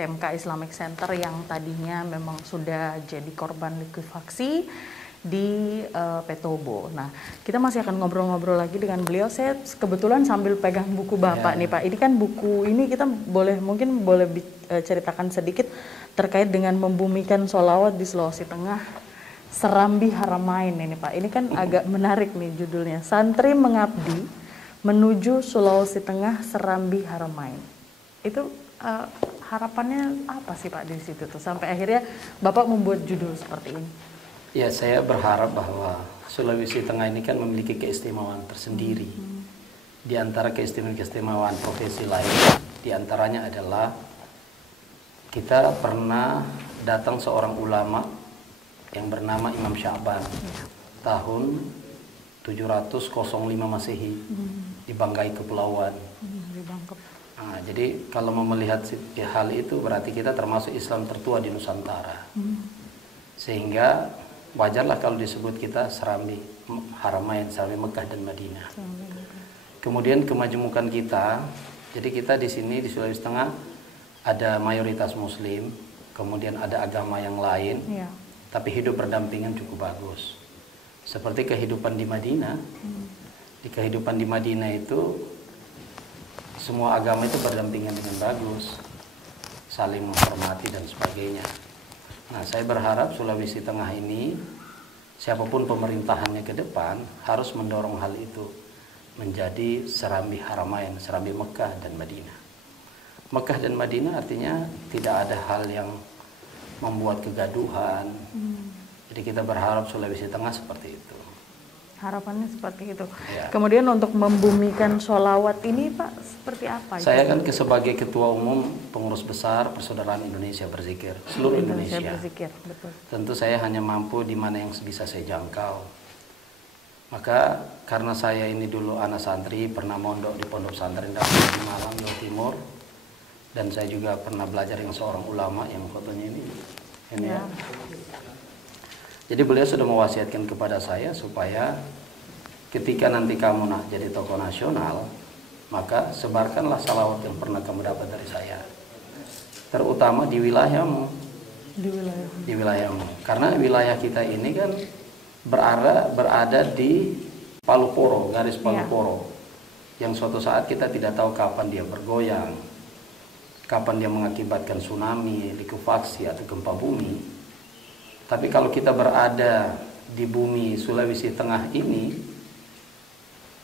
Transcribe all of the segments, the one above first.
SMK Islamic Center yang tadinya memang sudah jadi korban likuifaksi di Petobo. Nah, kita masih akan ngobrol-ngobrol lagi dengan beliau. Saya kebetulan sambil pegang buku Bapak nih Pak. Ini kan buku ini kita mungkin boleh ceritakan sedikit terkait dengan membumikan sholawat di Sulawesi Tengah, Serambi Haramain ini Pak. Ini kan agak menarik nih judulnya. Santri mengabdi menuju Sulawesi Tengah, Serambi Haramain. Itu harapannya apa sih Pak di situ tuh sampai akhirnya Bapak membuat judul seperti ini? Ya, saya berharap bahwa Sulawesi Tengah ini kan memiliki keistimewaan tersendiri. Di antara keistimewaan profesi lain, di antaranya adalah kita pernah datang seorang ulama yang bernama Imam Sya'ban tahun 705 Masehi di Banggai Kepulauan. Nah, jadi kalau mau melihat hal itu berarti kita termasuk Islam tertua di Nusantara. Sehingga wajarlah kalau disebut kita Serambi Haramain, Serambi Mekah dan Madinah. Kemudian kemajemukan kita, jadi kita di sini di Sulawesi Tengah ada mayoritas Muslim, kemudian ada agama yang lain, tapi hidup berdampingan cukup bagus. Seperti kehidupan di Madinah. Di kehidupan di Madinah itu semua agama itu berdampingan dengan bagus, saling menghormati dan sebagainya. Nah, saya berharap Sulawesi Tengah ini, siapapun pemerintahannya ke depan, harus mendorong hal itu menjadi Serambi Haramain, Serambi Mekah dan Madinah. Mekah dan Madinah artinya tidak ada hal yang membuat kegaduhan. Jadi kita berharap Sulawesi Tengah seperti itu. Harapannya seperti itu. Ya. Kemudian untuk membumikan sholawat ini Pak, seperti apa? Saya kan sebagai Ketua Umum Pengurus Besar Persaudaraan Indonesia Berzikir, seluruh Indonesia. Berzikir, betul. Tentu saya hanya mampu di mana yang bisa saya jangkau. Maka karena saya ini dulu anak santri, pernah mondok di Pondok Pesantren Darul di Malang, Jawa Timur. Dan saya juga pernah belajar dengan seorang ulama yang fotonya ini ya. Jadi beliau sudah mewasiatkan kepada saya supaya ketika nanti kamu nak jadi tokoh nasional, maka sebarkanlah salawat yang pernah kamu dapat dari saya, terutama di wilayahmu. Di wilayahmu, karena wilayah kita ini kan berada di Palu Koro, garis Palu Koro, yang suatu saat kita tidak tahu kapan dia bergoyang, kapan dia mengakibatkan tsunami, likuifaksi atau gempa bumi. Tapi kalau kita berada di bumi Sulawesi Tengah ini,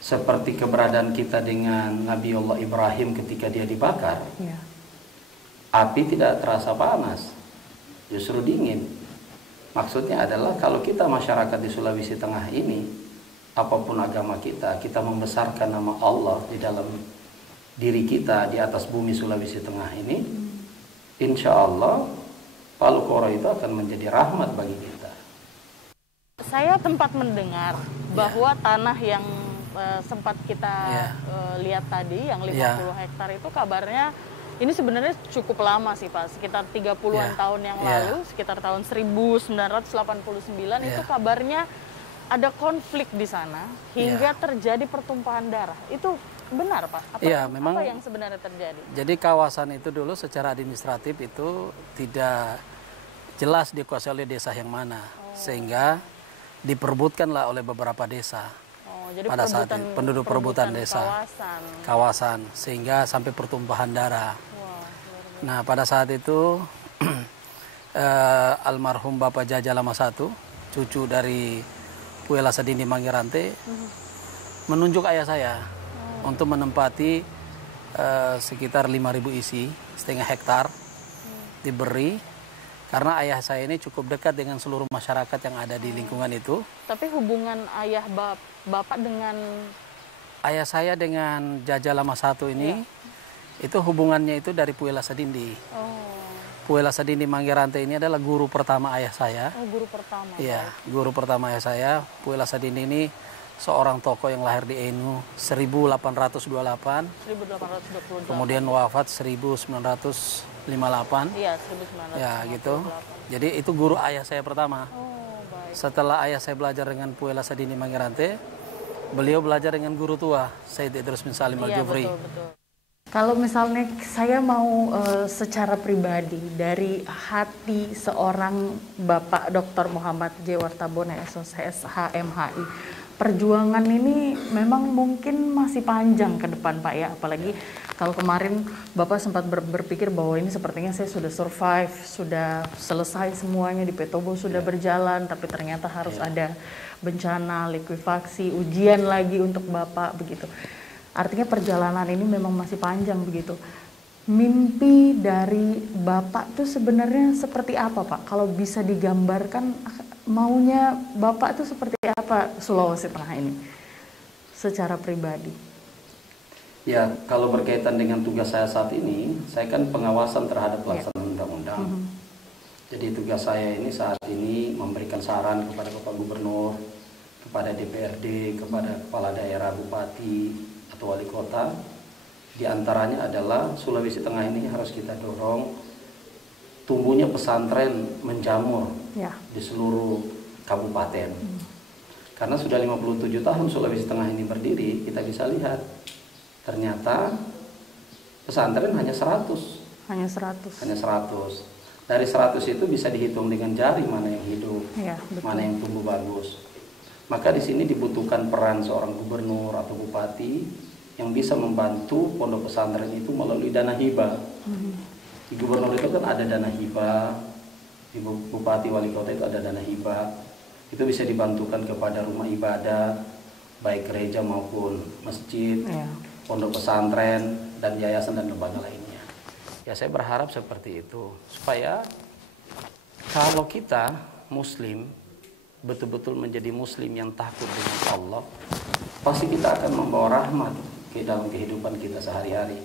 seperti keberadaan kita dengan Nabi Allah Ibrahim ketika dia dibakar, api tidak terasa panas, justru dingin. Maksudnya adalah kalau kita masyarakat di Sulawesi Tengah ini, apapun agama kita, kita membesarkan nama Allah di dalam diri kita di atas bumi Sulawesi Tengah ini, insya Allah Palu Koro itu akan menjadi rahmat bagi kita. Saya tempat mendengar bahwa tanah yang sempat kita lihat tadi, yang 50 hektar itu kabarnya ini sebenarnya cukup lama sih Pak, sekitar 30-an tahun yang lalu, sekitar tahun 1989 itu kabarnya ada konflik di sana hingga terjadi pertumpahan darah. Itu benar Pak? Memang, apa yang sebenarnya terjadi? Jadi kawasan itu dulu secara administratif itu tidak jelas dikuasai oleh desa yang mana, sehingga diperebutkanlah oleh beberapa desa. Jadi pada saat itu, penduduk perebutan desa, kawasan, sehingga sampai pertumpahan darah. Nah, pada saat itu almarhum Bapak Jaja Lama I, cucu dari Puela Sadini Mangirante, menunjuk ayah saya untuk menempati sekitar 5.000 isi, setengah hektar diberi, karena ayah saya ini cukup dekat dengan seluruh masyarakat yang ada di lingkungan itu. Tapi hubungan ayah Bapak dengan... Ayah saya dengan Jaja Lama I ini, itu hubungannya itu dari Puela Sadindi. Puela Sadindi Mangirante ini adalah guru pertama ayah saya. Guru pertama? Iya, guru pertama ayah saya. Puela Sadindi ini seorang tokoh yang lahir di Enu 1828, kemudian wafat 1958. Iya, 1958. Ya, gitu. Jadi itu guru ayah saya pertama. Setelah ayah saya belajar dengan Puela Sadini Mangirante, beliau belajar dengan guru tua, Said Idrus bin Salim Al-Jufri. Betul. Kalau misalnya saya mau secara pribadi dari hati seorang Bapak Dr. Muhammad J. Wartabone SOCS HMHI, perjuangan ini memang mungkin masih panjang ke depan Pak ya, apalagi kalau kemarin Bapak sempat berpikir bahwa ini sepertinya saya sudah survive, sudah selesai semuanya di Petobo, sudah berjalan, tapi ternyata harus ada bencana, likuifaksi, ujian lagi untuk Bapak begitu. Artinya perjalanan ini memang masih panjang begitu. Mimpi dari Bapak itu sebenarnya seperti apa Pak? Kalau bisa digambarkan, maunya Bapak itu seperti apa Sulawesi Tengah ini secara pribadi? Ya, kalau berkaitan dengan tugas saya saat ini, saya kan pengawasan terhadap pelaksanaan undang-undang. Jadi tugas saya ini saat ini memberikan saran kepada Bapak Gubernur, kepada DPRD, kepada kepala daerah, bupati, atau wali kota. Di antaranya adalah Sulawesi Tengah ini harus kita dorong tumbuhnya pesantren menjamur di seluruh kabupaten. Karena sudah 57 tahun Sulawesi Tengah ini berdiri, kita bisa lihat ternyata pesantren hanya 100. Hanya 100. Hanya 100. Dari 100 itu bisa dihitung dengan jari mana yang hidup, mana yang tumbuh bagus. Maka di sini dibutuhkan peran seorang gubernur atau bupati yang bisa membantu pondok pesantren itu melalui dana hibah. Di gubernur itu kan ada dana hibah, di bupati wali kota itu ada dana hibah. Itu bisa dibantukan kepada rumah ibadah, baik gereja maupun masjid, pondok pesantren, dan yayasan dan lembaga lainnya. Ya saya berharap seperti itu, supaya kalau kita Muslim betul-betul menjadi Muslim yang takut dengan Allah, pasti kita akan membawa rahmat ke dalam kehidupan kita sehari-hari.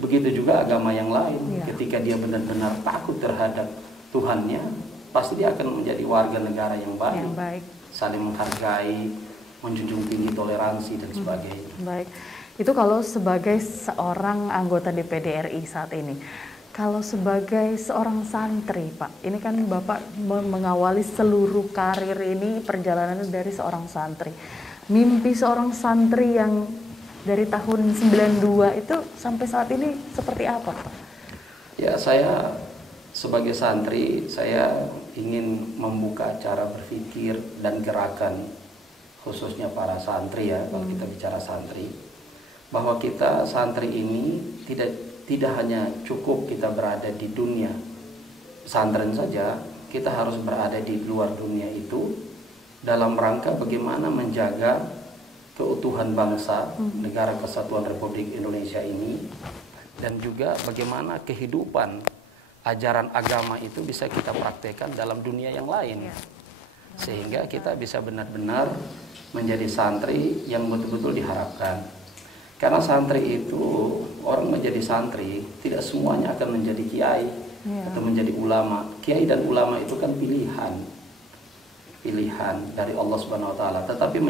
Begitu juga agama yang lain, ketika dia benar-benar takut terhadap Tuhannya, pasti dia akan menjadi warga negara yang baik, saling menghargai, menjunjung tinggi toleransi dan sebagainya. Baik, itu kalau sebagai seorang anggota DPD RI saat ini. Kalau sebagai seorang santri, Pak, ini kan Bapak mengawali seluruh karir ini, perjalanannya dari seorang santri. Mimpi seorang santri yang dari tahun 92 itu sampai saat ini seperti apa, Pak? Ya, saya sebagai santri, saya ingin membuka cara berpikir dan gerakan, khususnya para santri ya, kalau kita bicara santri, bahwa kita santri ini tidak hanya cukup kita berada di dunia pesantren saja, kita harus berada di luar dunia itu dalam rangka bagaimana menjaga keutuhan bangsa negara kesatuan Republik Indonesia ini, dan juga bagaimana kehidupan ajaran agama itu bisa kita praktekkan dalam dunia yang lain, sehingga kita bisa benar-benar menjadi santri yang betul-betul diharapkan. Karena santri itu, orang menjadi santri tidak semuanya akan menjadi kiai atau menjadi ulama. Kiai dan ulama itu kan pilihan dari Allah Subhanahu Wa Taala. Tetapi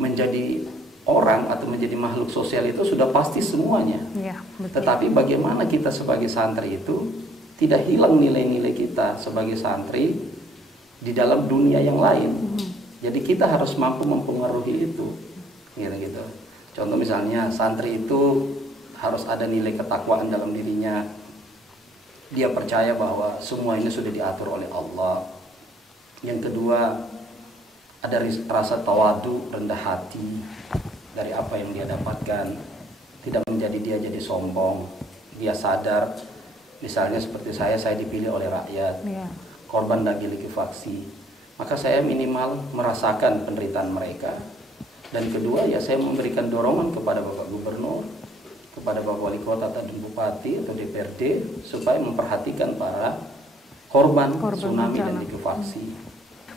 menjadi orang atau menjadi makhluk sosial itu sudah pasti semuanya. Tetapi bagaimana kita sebagai santri itu tidak hilang nilai-nilai kita sebagai santri di dalam dunia yang lain. Jadi kita harus mampu mempengaruhi itu, gitu. Contoh misalnya santri itu harus ada nilai ketakwaan dalam dirinya. Dia percaya bahwa semua ini sudah diatur oleh Allah. Yang kedua, ada rasa tawadu, rendah hati dari apa yang dia dapatkan. Tidak menjadi dia jadi sombong. Dia sadar, misalnya seperti saya dipilih oleh rakyat, korban lagi likuifaksi. Maka saya minimal merasakan penderitaan mereka. Dan kedua, ya saya memberikan dorongan kepada Bapak Gubernur, kepada Bapak Wali Kota dan Bupati atau DPRD supaya memperhatikan para korban tsunami dan likuifaksi.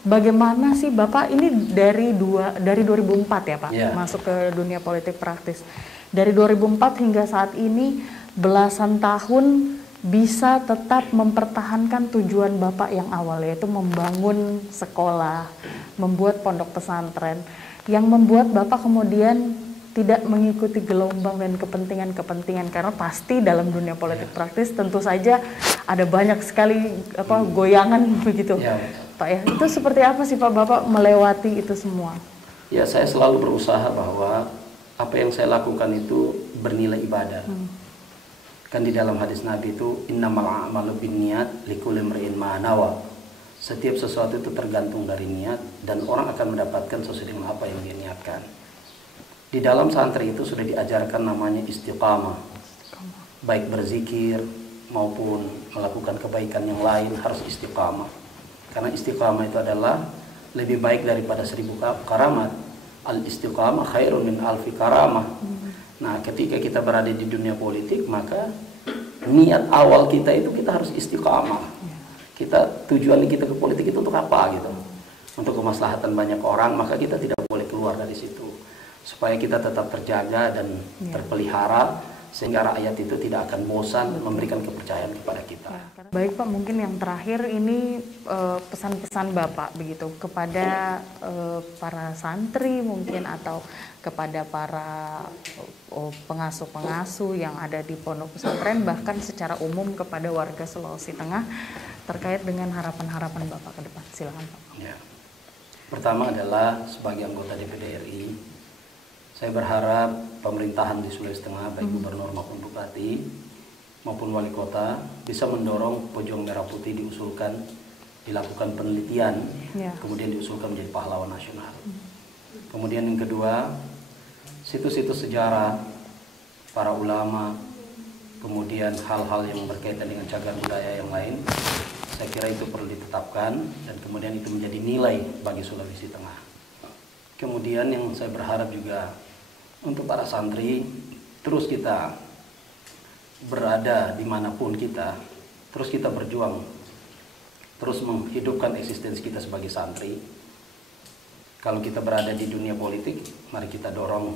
Bagaimana sih Bapak ini dari 2004 ya Pak, masuk ke dunia politik praktis. Dari 2004 hingga saat ini belasan tahun bisa tetap mempertahankan tujuan Bapak yang awal, yaitu membangun sekolah, membuat pondok pesantren, yang membuat Bapak kemudian tidak mengikuti gelombang dan kepentingan-kepentingan, karena pasti dalam dunia politik praktis tentu saja ada banyak sekali goyangan begitu. Pak ya, itu seperti apa sih Pak Bapak melewati itu semua? Ya, saya selalu berusaha bahwa apa yang saya lakukan itu bernilai ibadah. Kan di dalam hadis Nabi itu innamal a'malu binniyat likulli imri'in ma nawa. Setiap sesuatu itu tergantung dari niat dan orang akan mendapatkan sesuai dengan apa yang dia niatkan. Di dalam santri itu sudah diajarkan namanya istiqamah. Baik berzikir maupun melakukan kebaikan yang lain harus istiqamah. Karena istiqamah itu adalah lebih baik daripada 1000 karamat. Al-istiqamah khairun min alfi karamah. Nah, ketika kita berada di dunia politik, maka niat awal kita itu kita harus istiqamah. Tujuan kita ke politik itu untuk apa gitu? Untuk kemaslahatan banyak orang, maka kita tidak boleh keluar dari situ. Supaya kita tetap terjaga dan terpelihara, sehingga rakyat itu tidak akan bosan memberikan kepercayaan kepada kita. Baik Pak, mungkin yang terakhir ini pesan-pesan Bapak begitu kepada para santri mungkin atau kepada para pengasuh-pengasuh yang ada di pondok pesantren, bahkan secara umum kepada warga Sulawesi Tengah terkait dengan harapan-harapan Bapak ke depan. Silakan Pak. Ya. Pertama adalah sebagai anggota DPD RI, saya berharap pemerintahan di Sulawesi Tengah, baik gubernur maupun bupati maupun wali kota, bisa mendorong Pejuang Merah Putih diusulkan, dilakukan penelitian, kemudian diusulkan menjadi pahlawan nasional. Kemudian yang kedua, situs-situs sejarah, para ulama, kemudian hal-hal yang berkaitan dengan cagar budaya yang lain, saya kira itu perlu ditetapkan dan kemudian itu menjadi nilai bagi Sulawesi Tengah. Kemudian yang saya berharap juga untuk para santri, terus kita berada dimanapun kita, terus kita berjuang, terus menghidupkan eksistensi kita sebagai santri. Kalau kita berada di dunia politik, mari kita dorong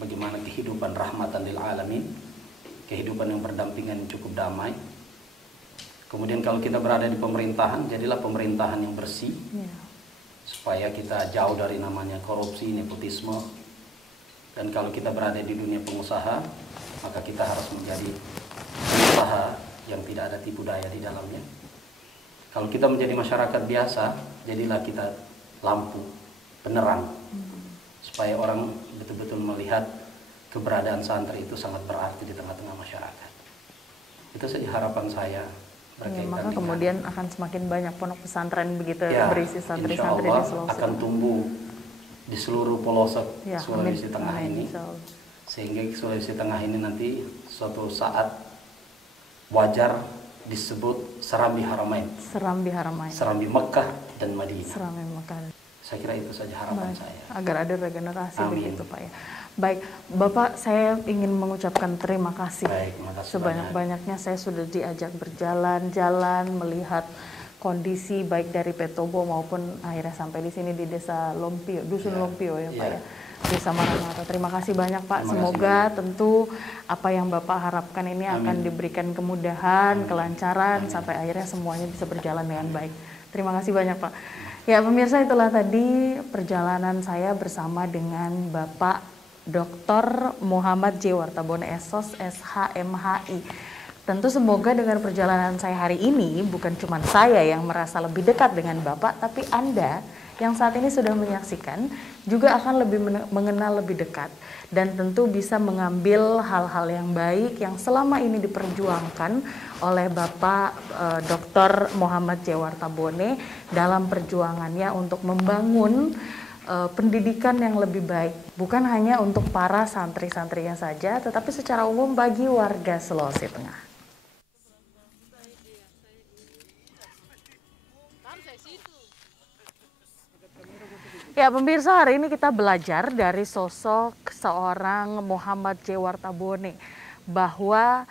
bagaimana kehidupan rahmatan lil alamin, kehidupan yang berdampingan cukup damai. Kemudian kalau kita berada di pemerintahan, jadilah pemerintahan yang bersih, supaya kita jauh dari namanya korupsi, nepotisme. Dan kalau kita berada di dunia pengusaha, maka kita harus menjadi pengusaha yang tidak ada tipu daya di dalamnya. Kalau kita menjadi masyarakat biasa, jadilah kita lampu, penerang, supaya orang betul-betul melihat keberadaan santri itu sangat berarti di tengah-tengah masyarakat. Itu saja harapan saya. Maka kemudian akan semakin banyak pondok pesantren begitu berisi santri-santri di Sulawesi akan tumbuh di seluruh pelosok Sulawesi Tengah ini, sehingga Sulawesi Tengah ini nanti suatu saat wajar disebut Serambi Haramain, Serambi Mekah dan Madinah. Serambi Mekah. Saya kira itu saja harapan saya. Agar ada regenerasi begitu Pak ya. Baik, Bapak, saya ingin mengucapkan terima kasih. Sebanyak-banyaknya saya sudah diajak berjalan-jalan, melihat kondisi baik dari Petobo maupun akhirnya sampai di sini di Desa Lompio, Dusun Lompio ya Pak ya. Desa Maranata. Terima kasih banyak Pak. Semoga tentu apa yang Bapak harapkan ini akan diberikan kemudahan, kelancaran sampai akhirnya semuanya bisa berjalan dengan baik. Terima kasih banyak Pak. Ya pemirsa, itulah tadi perjalanan saya bersama dengan Bapak Dr. Muhammad J. Wartabone SOS SHMHI. Tentu semoga dengan perjalanan saya hari ini bukan cuma saya yang merasa lebih dekat dengan Bapak, tapi Anda yang saat ini sudah menyaksikan juga akan lebih mengenal lebih dekat dan tentu bisa mengambil hal-hal yang baik yang selama ini diperjuangkan oleh Bapak Dr. Muhammad J. Wartabone dalam perjuangannya untuk membangun pendidikan yang lebih baik, bukan hanya untuk para santri-santrinya saja, tetapi secara umum bagi warga Sulawesi Tengah. Ya pemirsa, hari ini kita belajar dari sosok seorang Muhammad J. Wartabone bahwa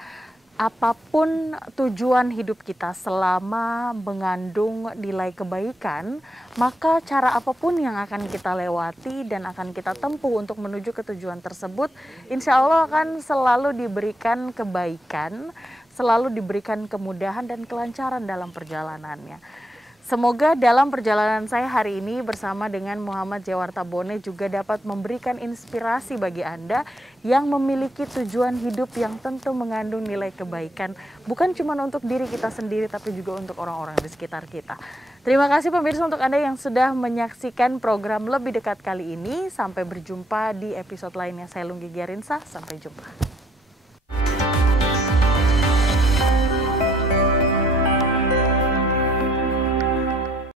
apapun tujuan hidup kita selama mengandung nilai kebaikan, maka cara apapun yang akan kita lewati dan akan kita tempuh untuk menuju ke tujuan tersebut, insya Allah akan selalu diberikan kebaikan, selalu diberikan kemudahan dan kelancaran dalam perjalanannya. Semoga dalam perjalanan saya hari ini bersama dengan Muhammad J. Wartabone juga dapat memberikan inspirasi bagi Anda yang memiliki tujuan hidup yang tentu mengandung nilai kebaikan. Bukan cuma untuk diri kita sendiri, tapi juga untuk orang-orang di sekitar kita. Terima kasih pemirsa untuk Anda yang sudah menyaksikan program Lebih Dekat kali ini. Sampai berjumpa di episode lainnya. Saya Lunggi Giarinsa, sampai jumpa.